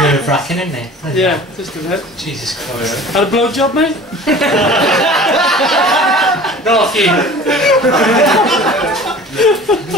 Nerve-wracking, isn't it? Yeah, just a bit. Jesus Christ. Had a blowjob, mate? Not off you.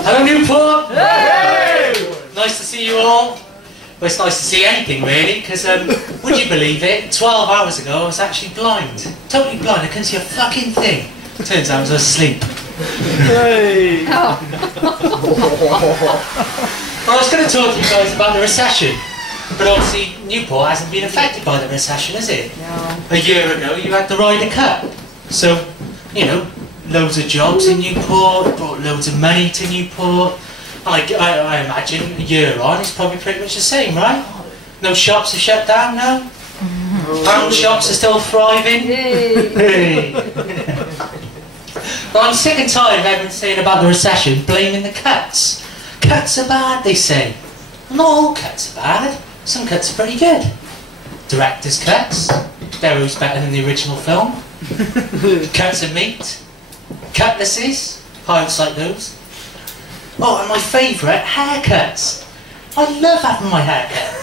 Hello, Newport. Hey! Nice to see you all. Well, it's nice to see anything, really, because, would you believe it, 12 hours ago I was actually blind. Totally blind, I couldn't see a fucking thing. Turns out I was asleep. Hey! Well, I was going to talk to you guys about the recession, but obviously Newport hasn't been affected by the recession, has it? No. A year ago you had the Ryder Cup, so, you know, loads of jobs in Newport, brought loads of money to Newport. I imagine a year on it's probably pretty much the same, right? No shops are shut down now? Pound shops are still thriving? Hey. Well, I'm sick and tired of everyone saying about the recession, blaming the cuts. Cuts are bad, they say. Not all cuts are bad. Some cuts are pretty good. Director's cuts. They're always better than the original film. Cuts of meat. Cutlasses. Pirates like those. Oh, and my favourite, haircuts. I love having my hair cut.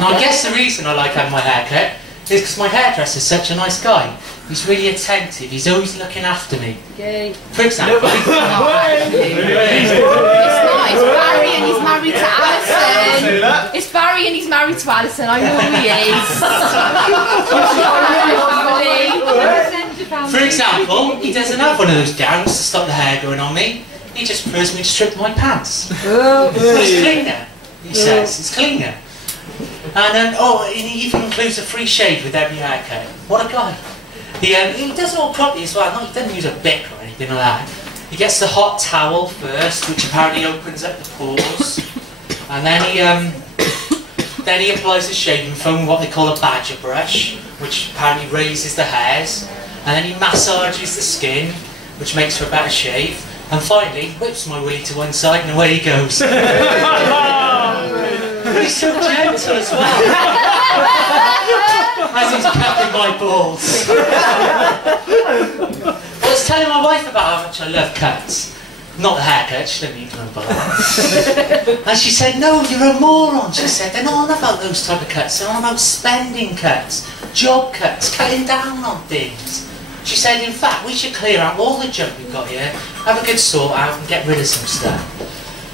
Now, I guess the reason I like having my hair cut is because my hairdresser's such a nice guy. He's really attentive, he's always looking after me. Yay. For example, It's nice, Barry and he's married to Alison. It's Barry and he's married to Alison, I know who he is. For example, he doesn't have one of those gowns to stop the hair going on me. He just prefers me to strip my pants. It's cleaner, he says, it's cleaner. And he even includes a free shave with every haircut. What a guy. He does it all properly as well. No, he doesn't use a bic or anything like that. He gets the hot towel first, which apparently opens up the pores, and then he applies the shaving foam, what they call a badger brush, which apparently raises the hairs, and then he massages the skin, which makes for a better shave, and finally whips my willy to one side and away he goes. He's so gentle as well. As he's cutting my balls. I was telling my wife about how much I love cuts. Not the haircut, she didn't even know about that. And she said, no, you're a moron. She said, they're not on about those type of cuts, they're on about spending cuts, job cuts, cutting down on things. She said, in fact, we should clear out all the junk we've got here, have a good sort out and get rid of some stuff.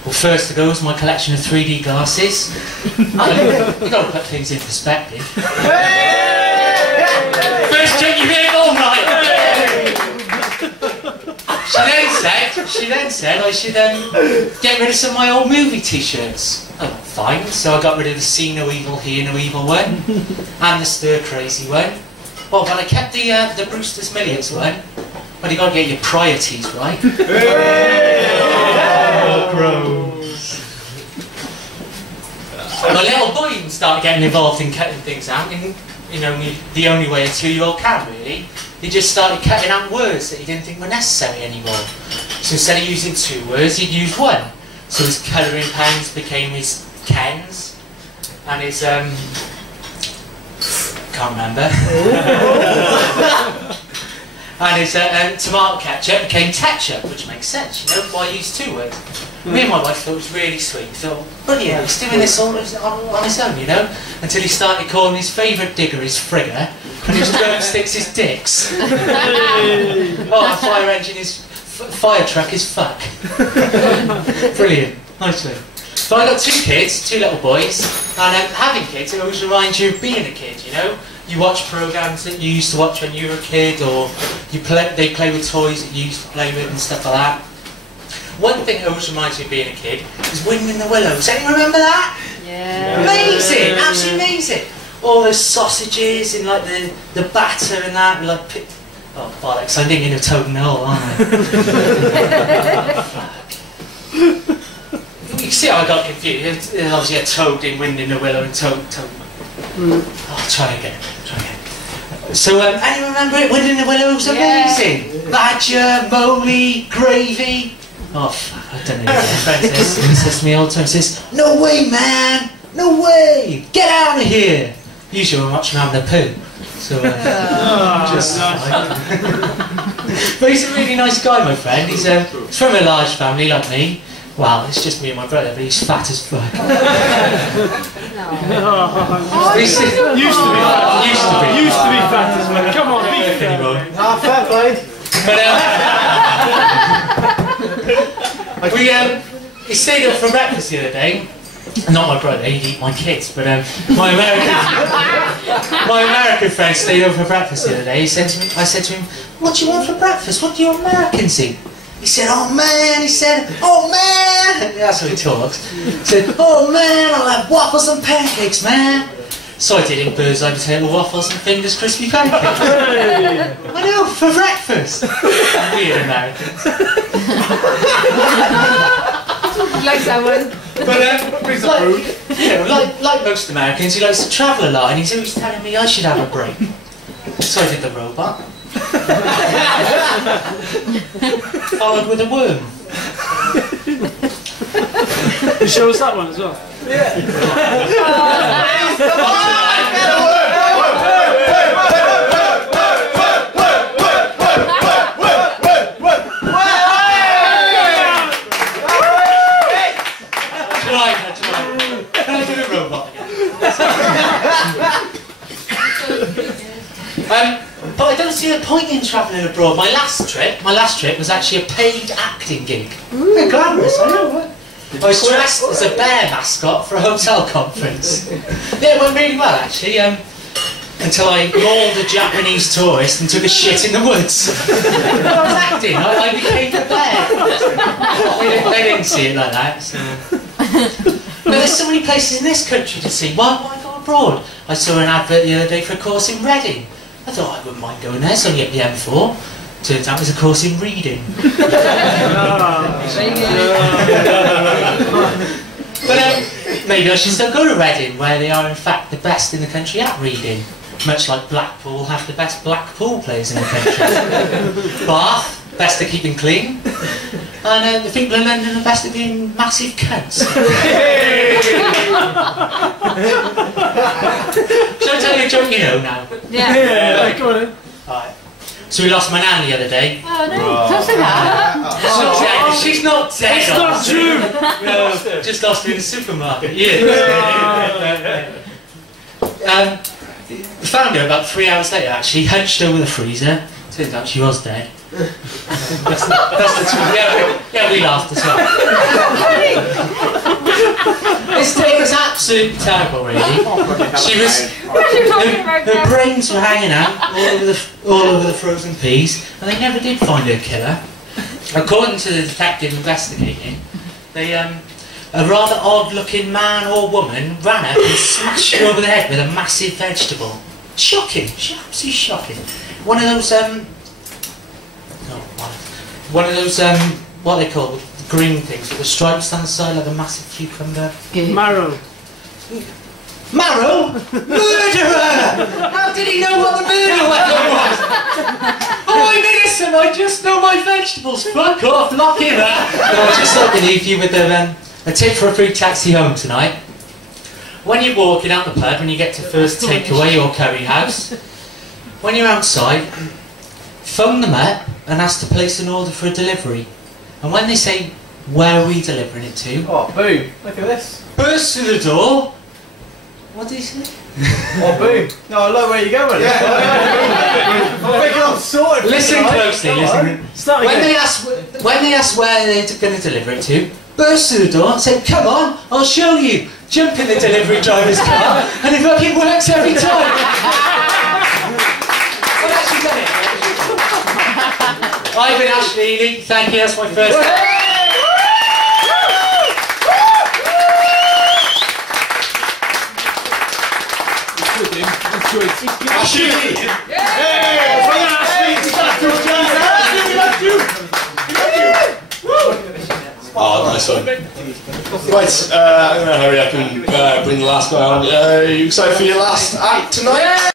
Well, first to go is my collection of 3D glasses. You've got to put things in perspective. First junk you hear all night. She then said I should get rid of some of my old movie t-shirts. Oh, fine. So I got rid of the See No Evil, Hear No Evil one, and the Stir Crazy one. Well, but I kept the Brewster's Millions one. But you got to get your priorities right. My little boy started getting involved in cutting things out in, you know, the only way a 2-year-old can, really. He just started cutting out words that he didn't think were necessary anymore. So instead of using 2 words, he'd use 1. So his colouring pens became his Kens, and his, can't remember. And his tomato ketchup became ketchup, which makes sense, you know, why use 2 words? Me and my wife thought it was really sweet. We thought, brilliant, he's doing this all on his own, you know? Until he started calling his favourite digger his frigger, and his drumsticks his dicks. Oh, a fire engine is... fire truck is fuck. Brilliant, nicely. So I got 2 kids, 2 little boys, and having kids, it always reminds you of being a kid, you know? You watch programmes that you used to watch when you were a kid, or they play with toys that you used to play with and stuff like that. One thing that always reminds me of being a kid is Wind in the Willows. Anyone remember that? Yeah. Amazing, absolutely amazing. All those sausages and like the batter and that, and like oh bollocks! I'm thinking of Toad and Earl, aren't I? You see how I got confused? There's obviously a toad in Wind in the Willow and Toad. Oh, try again. So, anyone remember it? Wind in the Willow was amazing. Yeah. Badger, Moley, gravy. Oh, fuck, I don't know. He says to me all the time, he says, no way, man! No way! Get out of here! Usually I'm watching having a poo. So, just... But he's a really nice guy, my friend. He's from a large family like me. Well, it's just me and my brother, but he's fat as fuck. Oh, Used to be fat as well. Come on, be anymore. fair play. But he stayed up for breakfast the other day. Not my brother, he'd eat my kids, but my American friend stayed up for breakfast the other day. I said to him, "What do you want for breakfast? What do you Americans eat?" He said, "Oh man," he said, "Oh man." That's how he talks. He said, "Oh man, I'll have waffles and pancakes, man." So I did him bird's eye potato waffles and fingers crispy pancakes. I know, for breakfast. Weird Americans. Like that one. But like most Americans, he likes to travel a lot, and he's always telling me I should have a break. So I did the robot. Followed with a worm. You show us that one as well? Yeah. Can I do a robot again? But I don't see a point in travelling abroad. My last trip was actually a paid acting gig. They're glamorous, I know, what? I was dressed as a bear mascot for a hotel conference. Yeah, it went really well actually, until I mauled a Japanese tourist and took a shit in the woods. I was acting, I became the bear. They didn't see it like that, so. But there's so many places in this country to see. Why go abroad? I saw an advert the other day for a course in Reading. I thought I wouldn't mind going there, it's only at the M4. Turns out it was a course in reading. But maybe I should still go to Reading, where they are in fact the best in the country at reading. Much like Blackpool have the best Blackpool players in the country. Bath, best at keeping clean. And the people in London are best at being massive cunts. Shall I tell you a joke you know now? Yeah, go on then. Alright. So we lost my nan the other day. Oh no, don't say that. She's not dead. It's not true. No, just lost her in the supermarket. Yeah. Found her about 3 hours later actually, hunched over the freezer. Turns out she was dead. That's the truth. Yeah, we laughed as well. This day was absolutely terrible, really. She was, her brains were hanging out all over the frozen peas, and they never did find her killer. According to the detective investigating, a rather odd-looking man or woman ran up and smashed her over the head with a massive vegetable. Shocking, absolutely shocking. One of those what are they called? The green things with the stripes down the side like a massive cucumber. Marrow. Marrow? Murderer! How did he know what the murder weapon was? Oh, I'm innocent, I just know my vegetables. Fuck off, lock him up. No, I just thought to leave you with a tip for a free taxi home tonight. When you're walking out the pub, when you get to first takeaway or curry house, when you're outside, phone them up and ask to place an order for a delivery. And when they say, "Where are we delivering it to?" Oh, boom. Look at this. Burst through the door. What did he say? Oh, boom. No, I love where you're going. Yeah. I think I'm sorted. Listen closely, listen. When they ask where they're going to deliver it to, burst through the door and say, "Come on, I'll show you." Jump in the delivery driver's car, and it fucking works every time. I've actually done it. I've been Ashley Eley. Thank you, that's my first. Ashley! Oh, nice one. Right, I'm going to hurry up and bring the last guy on. You excited for your last act tonight?